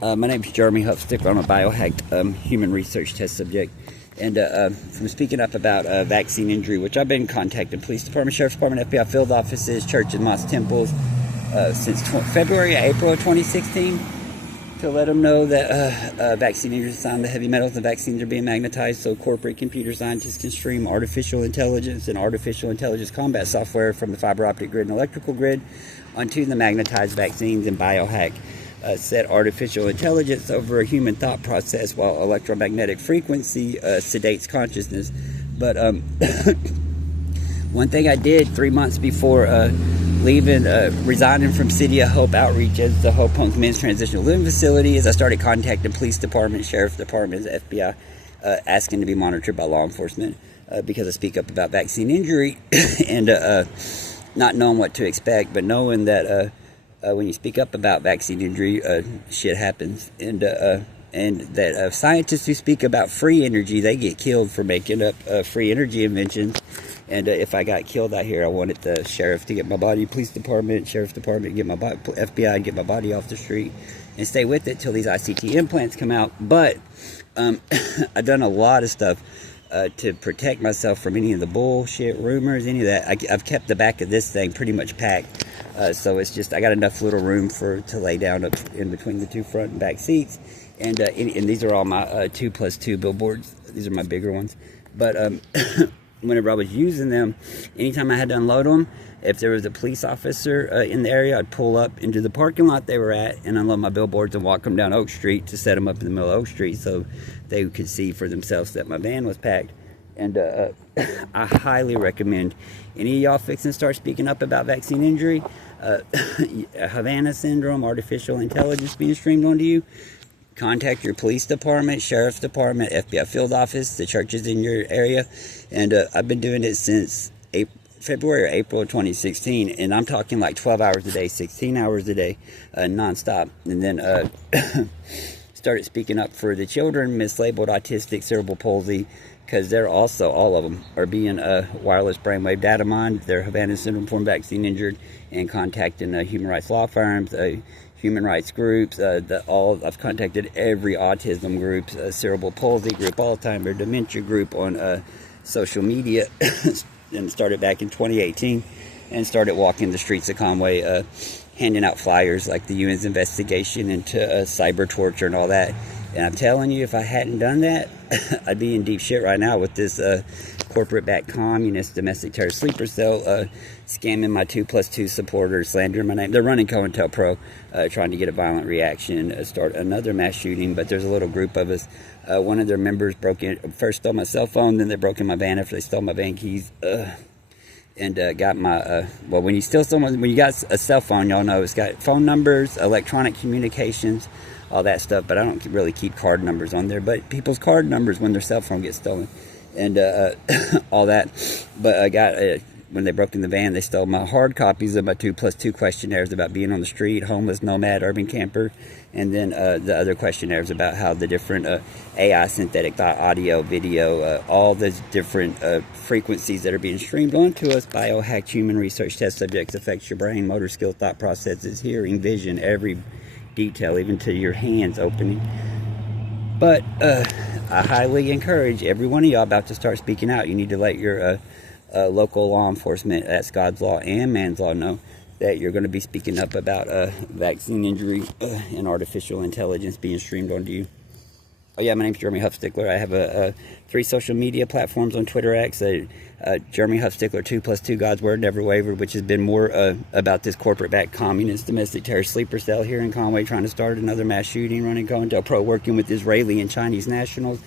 My name is Jeremy Huffstickler. I'm a biohacked human research test subject. And from speaking up about vaccine injury, which I've been contacting police department, sheriff's department, FBI field offices, churches, mosques, temples since February, April of 2016 to let them know that vaccine injury is a sign that heavy metals and vaccines are being magnetized, so corporate computer scientists can stream artificial intelligence and artificial intelligence combat software from the fiber optic grid and electrical grid onto the magnetized vaccines and biohack. Set artificial intelligence over a human thought process while electromagnetic frequency sedates consciousness. But one thing I did 3 months before resigning from City of Hope Outreach as the Hope Homes Men's Transitional Living Facility is I started contacting police departments, sheriff departments, FBI, asking to be monitored by law enforcement because I speak up about vaccine injury and not knowing what to expect, but knowing that when you speak up about vaccine injury, shit happens, and that scientists who speak about free energy, they get killed for making up free energy inventions. And if I got killed out here, I wanted the sheriff to get my body, police department, sheriff's department, get my body, FBI, get my body off the street, and stay with it till these ICT implants come out. But I've done a lot of stuff to protect myself from any of the bullshit rumors, any of that. I've kept the back of this thing pretty much packed. So it's just, I got enough little room to lay down up in between the two front and back seats. And these are all my 2+2 billboards. These are my bigger ones. But whenever I was using them, anytime I had to unload them, if there was a police officer in the area, I'd pull up into the parking lot they were at and unload my billboards and walk them down Oak Street to set them up in the middle of Oak Street so they could see for themselves that my van was packed. And I highly recommend any of y'all fixing to start speaking up about vaccine injury, Havana syndrome, artificial intelligence being streamed onto you. Contact your police department, sheriff's department, FBI field office, the churches in your area. And I've been doing it since February or April of 2016. And I'm talking like 12 hours a day, 16 hours a day, nonstop. And then started speaking up for the children, mislabeled autistic, cerebral palsy, because they're also, all of them, are being wireless brainwave data mined. They're Havana syndrome form vaccine injured, and contacting human rights law firms, human rights groups. I've contacted every autism group, cerebral palsy group, Alzheimer's, dementia group on social media, and started back in 2018, and started walking the streets of Conway, handing out flyers like the UN's investigation into cyber torture and all that. And I'm telling you, if I hadn't done that, I'd be in deep shit right now with this corporate-backed communist domestic terrorist sleeper cell scamming my 2+2 supporters, slandering my name. They're running COINTELPRO, trying to get a violent reaction, start another mass shooting. But there's a little group of us. One of their members first stole my cell phone, then they broke in my van after they stole my van keys. And got my, well, when you got a cell phone, y'all know it's got phone numbers, electronic communications, all that stuff, but I don't really keep card numbers on there. But people's card numbers when their cell phone gets stolen, and all that. But I got when they broke in the van, they stole my hard copies of my 2+2 questionnaires about being on the street, homeless, nomad, urban camper, and then the other questionnaires about how the different AI, synthetic thought, audio, video, all the different frequencies that are being streamed onto us, biohacked human research test subjects, affects your brain, motor skill, thought processes, hearing, vision, every detail, even to your hands opening. But I highly encourage every one of y'all about to start speaking out. You need to let your local law enforcement, that's God's law and man's law, know that you're going to be speaking up about vaccine injury and artificial intelligence being streamed onto you. Oh yeah, my name's Jeremy Huffstickler. I have 3 social media platforms on Twitter X. Jeremy Huffstickler 2+2 God's Word Never Wavered, which has been more about this corporate-backed communist domestic terrorist sleeper cell here in Conway trying to start another mass shooting, running COINTELPRO, working with Israeli and Chinese nationals.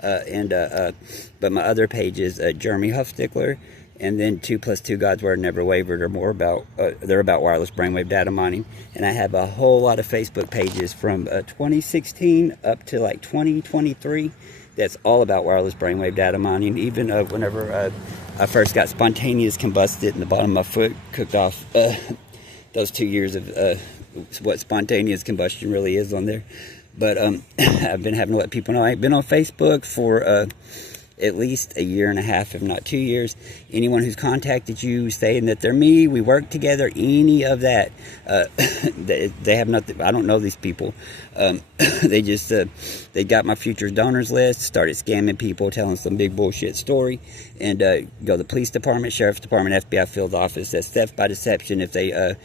But my other page is Jeremy Huffstickler, and then 2+2 God's Word Never Wavered are more about, they're about wireless brainwave data mining. And I have a whole lot of Facebook pages from 2016 up to like 2023 that's all about wireless brainwave data mining. Even whenever I first got spontaneous combusted and the bottom of my foot cooked off, those 2 years of what spontaneous combustion really is on there. But I've been having to let people know I ain't been on Facebook for at least a year and a half, if not 2 years. Anyone who's contacted you saying that they're me, we work together, any of that, they have nothing. I don't know these people. They just they got my futures donors list, started scamming people, telling some big bullshit story, and go to the police department, sheriff's department, FBI field office. That's theft by deception. If they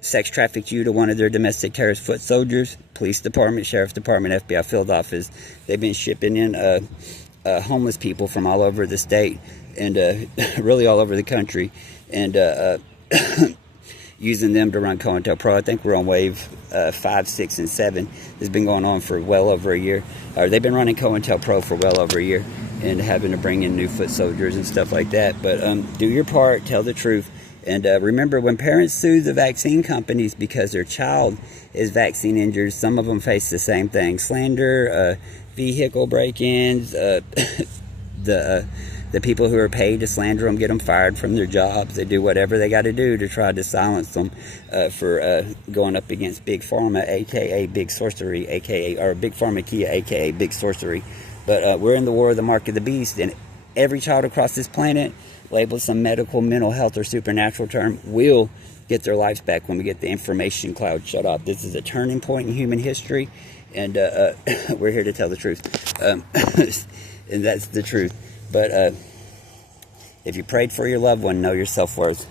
sex trafficked you to one of their domestic terrorist foot soldiers, police department, sheriff's department, FBI field office. They've been shipping in homeless people from all over the state and really all over the country, and using them to run COINTELPRO. I think we're on wave 5, 6, and 7. This has been going on for well over a year. They've been running COINTELPRO for well over a year and having to bring in new foot soldiers and stuff like that. But do your part, tell the truth. And remember, when parents sue the vaccine companies because their child is vaccine injured, some of them face the same thing. Slander, vehicle break-ins, the people who are paid to slander them get them fired from their jobs. They do whatever they got to do to try to silence them for going up against Big Pharma, a.k.a. Big Sorcery, a.k.a. or Big Pharmakia, a.k.a. Big Sorcery. But we're in the war of the mark of the beast, and every child across this planet, labeled some medical, mental health, or supernatural term, will get their lives back when we get the information cloud shut off. This is a turning point in human history, and we're here to tell the truth. And that's the truth. But if you prayed for your loved one, know your self-worth.